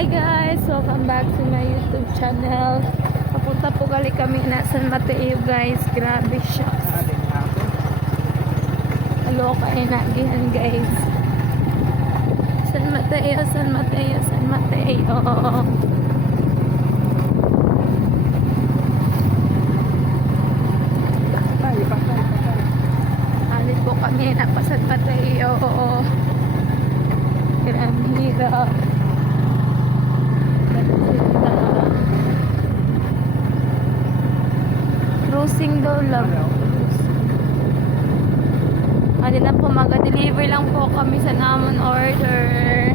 Hi guys! Welcome back to my YouTube channel. Papunta po gali kami na San Mateo guys. Grabe siya. Aloka ay nagihan guys. San Mateo, San Mateo, San Mateo. Alit po kami na pa San Mateo. Grabe hirap. Cruising daw lang. Ano na po, mag-deliver lang po kami sa namon order.